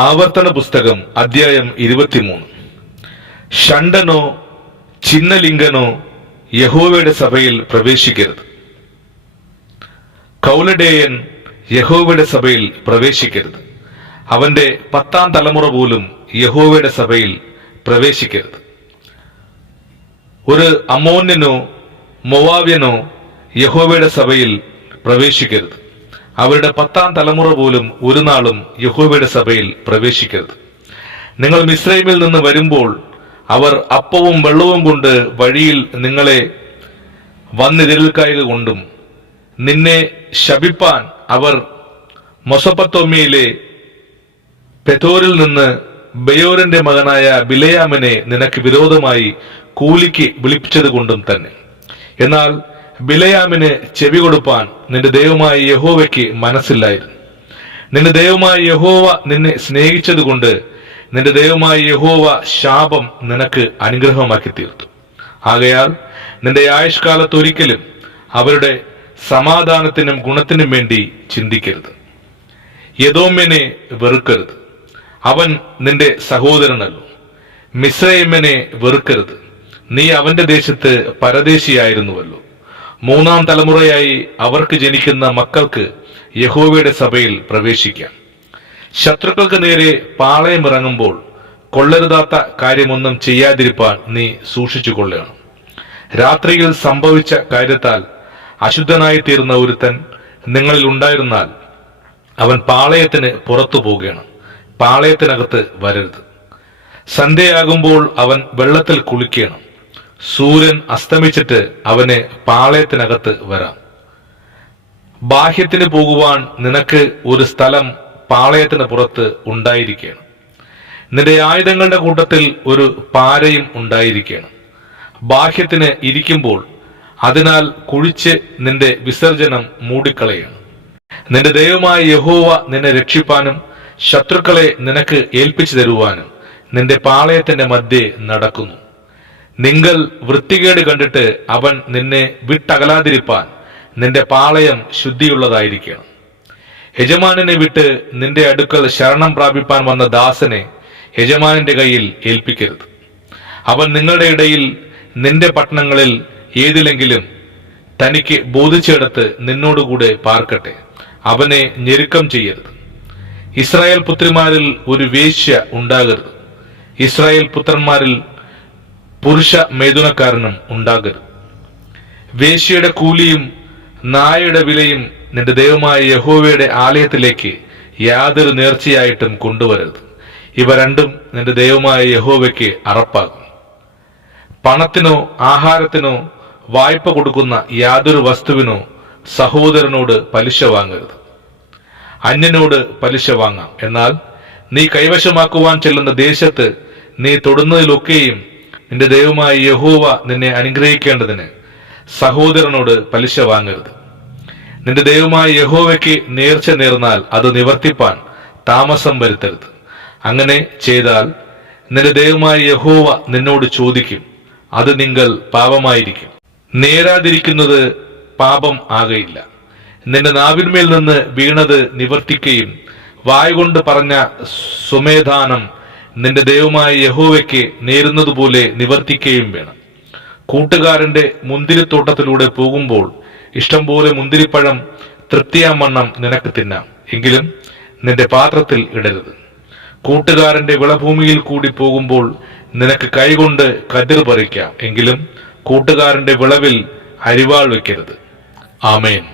ആവർത്തന പുസ്തകം അധ്യായം 23. ഷണ്ഡനോ ചിന്നലിംഗനോ യഹോവയുടെ സഭയിൽ പ്രവേശിക്കരുത്. കൗലഡേയൻ യഹോവയുടെ സഭയിൽ പ്രവേശിക്കരുത്. അവന്റെ 10ാം തലമുറ പോലും യഹോവയുടെ സഭയിൽ പ്രവേശിക്കരുത്. ഒരു അമ്മോന്യനോ മോവാബ്യനോ യഹോവയുടെ സഭയിൽ പ്രവേശിക്കരുത്. അവരുടെ 10ാം തലമുറ പോലും ഒരു നാളും യഹോവയുടെ സഭയിൽ പ്രവേശിക്കരുത്. നിങ്ങൾ മിസ്രൈമിൽ നിന്ന് വരുമ്പോൾ അവർ അപ്പവും വെള്ളവും കൊണ്ട് വഴിയിൽ നിങ്ങളെ വന്നെതിരേൽക്കായക കൊണ്ടും നിന്നെ ശപിപ്പാൻ അവർ മൊസൊപ്പൊത്താമ്യയിലെ പെഥോരിൽ നിന്ന് ബെയോരിന്റെ മകനായ ബിലെയാമിനെ നിനക്ക് വിരോധമായി കൂലിക്ക് വിളിപ്പിച്ചത് കൊണ്ടും തന്നെ. എന്നാൽ ബിലെയാമിന് ചെവി കൊടുപ്പാൻ നിന്റെ ദൈവമായ യഹോവയ്ക്ക് മനസ്സില്ലായിരുന്നു. നിന്റെ ദൈവമായ യഹോവ നിന്നെ സ്നേഹിച്ചതുകൊണ്ട് നിന്റെ ദൈവമായ യഹോവ ശാപം നിനക്ക് അനുഗ്രഹമാക്കി തീർത്തു. ആകയാൽ നിന്റെ ആയുഷ്കാലത്ത് ഒരിക്കലും അവരുടെ സമാധാനത്തിനും ഗുണത്തിനും വേണ്ടി ചിന്തിക്കരുത്. എദോമ്യനെ വെറുക്കരുത്, അവൻ നിന്റെ സഹോദരനല്ലോ. മിസ്രയീമിനെ വെറുക്കരുത്, നീ അവന്റെ ദേശത്ത് പരദേശിയായിരുന്നുവല്ലോ. 3ാം തലമുറയായി അവർക്ക് ജനിക്കുന്ന മക്കൾക്ക് യഹോവയുടെ സഭയിൽ പ്രവേശിക്കാം. ശത്രുക്കൾക്ക് നേരെ പാളയമിറങ്ങുമ്പോൾ കൊള്ളരുതാത്ത കാര്യമൊന്നും ചെയ്യാതിരിപ്പാൻ നീ സൂക്ഷിച്ചു കൊള്ളണം. രാത്രിയിൽ സംഭവിച്ച കാര്യത്താൽ അശുദ്ധനായി തീർന്ന ഒരുത്തൻ നിങ്ങളിൽ ഉണ്ടായിരുന്നാൽ അവൻ പാളയത്തിന് പുറത്തു പോകണം, പാളയത്തിനകത്ത് വരരുത്. സന്ധ്യയാകുമ്പോൾ അവൻ വെള്ളത്തിൽ കുളിക്കണം. സൂര്യൻ അസ്തമിച്ചിട്ട് അവന് പാളയത്തിനകത്ത് വരാം. ബാഹ്യത്തിന് പോകുവാൻ നിനക്ക് ഒരു സ്ഥലം പാളയത്തിന് പുറത്ത് ഉണ്ടായിരിക്കണം. നിന്റെ ആയുധങ്ങളുടെ കൂട്ടത്തിൽ ഒരു പാരയും ഉണ്ടായിരിക്കണം. ബാഹ്യത്തിന് ഇരിക്കുമ്പോൾ അതിനാൽ കുഴിച്ച് നിന്റെ വിസർജനം മൂടിക്കളയണം. നിന്റെ ദൈവമായ യഹോവ നിന്നെ രക്ഷിപ്പാനും ശത്രുക്കളെ നിനക്ക് ഏൽപ്പിച്ചു തരുവാനും നിന്റെ പാളയത്തിന്റെ മധ്യേ നടക്കുന്നു. നിങ്ങൾ വൃത്തികേട് കണ്ടിട്ട് അവൻ നിന്നെ വിട്ടകലാതിരിപ്പാൻ നിന്റെ പാളയം ശുദ്ധിയുള്ളതായിരിക്കണം. യജമാനനെ വിട്ട് നിന്റെ അടുക്കൽ ശരണം പ്രാപിപ്പാൻ വന്ന ദാസനെ യജമാനന്റെ കയ്യിൽ ഏൽപ്പിക്കരുത്. അവൻ നിങ്ങളുടെ ഇടയിൽ നിന്റെ പട്ടണങ്ങളിൽ ഏതിലെങ്കിലും തനിക്ക് ബോധിച്ചെടുത്ത് നിന്നോടുകൂടെ പാർക്കട്ടെ. അവനെ ഞെരുക്കം ചെയ്യരുത്. ഇസ്രായേൽ പുത്രിമാരിൽ ഒരു വേശ്യ ഉണ്ടാകരുത്. ഇസ്രായേൽ പുത്രന്മാരിൽ പുരുഷ മേധുനക്കാരനും ഉണ്ടാകരുത്. വേശ്യയുടെ കൂലിയും നായയുടെ വിലയും നിന്റെ ദൈവമായ യഹോവയുടെ ആലയത്തിലേക്ക് യാതൊരു നേർച്ചയായിട്ടും കൊണ്ടുവരരുത്. ഇവ രണ്ടും നിന്റെ ദൈവമായ യഹോവയ്ക്ക് അറപ്പാകും. പണത്തിനോ ആഹാരത്തിനോ വായ്പ കൊടുക്കുന്ന യാതൊരു വസ്തുവിനോ സഹോദരനോട് പലിശ വാങ്ങരുത്. അന്യനോട് പലിശ വാങ്ങാം, എന്നാൽ നീ കൈവശമാക്കുവാൻ ചെല്ലുന്ന ദേശത്ത് നീ തൊടുന്നതിലൊക്കെയും നിന്റെ ദൈവമായ യഹോവ നിന്നെ അനുഗ്രഹിക്കേണ്ടതിന് സഹോദരനോട് പലിശ വാങ്ങരുത്. നിന്റെ ദൈവമായ യഹോവയ്ക്ക് നേർച്ച നേർന്നാൽ അത് നിവർത്തിപ്പാൻ താമസം വരുത്തരുത്. അങ്ങനെ ചെയ്താൽ നിന്റെ ദൈവമായ യഹോവ നിന്നോട് ചോദിക്കും, അത് നിങ്ങൾ പാപമായിരിക്കും. നേരാതിരിക്കുന്നത് പാപം ആകയില്ല. നിന്റെ നാവിന്മേൽ നിന്ന് വീണത് നിവർത്തിക്കുകയും വായുകൊണ്ട് പറഞ്ഞ സുമേധാനം നിന്റെ ദൈവമായ യഹോവയ്ക്ക് നേരുന്നതുപോലെ നിവർത്തിക്കുകയും വേണം. കൂട്ടുകാരന്റെ മുന്തിരിത്തോട്ടത്തിലൂടെ പോകുമ്പോൾ ഇഷ്ടംപോലെ മുന്തിരിപ്പഴം തൃപ്തിയാമണ്ണം നിനക്ക് തിന്നാം, എങ്കിലും നിന്റെ പാത്രത്തിൽ ഇടരുത്. കൂട്ടുകാരന്റെ വിളഭൂമിയിൽ കൂടി പോകുമ്പോൾ നിനക്ക് കൈകൊണ്ട് കതിർ പറിക്കാം, എങ്കിലും കൂട്ടുകാരന്റെ വിളവിൽ അരിവാൾ വെക്കരുത്. ആമേൻ.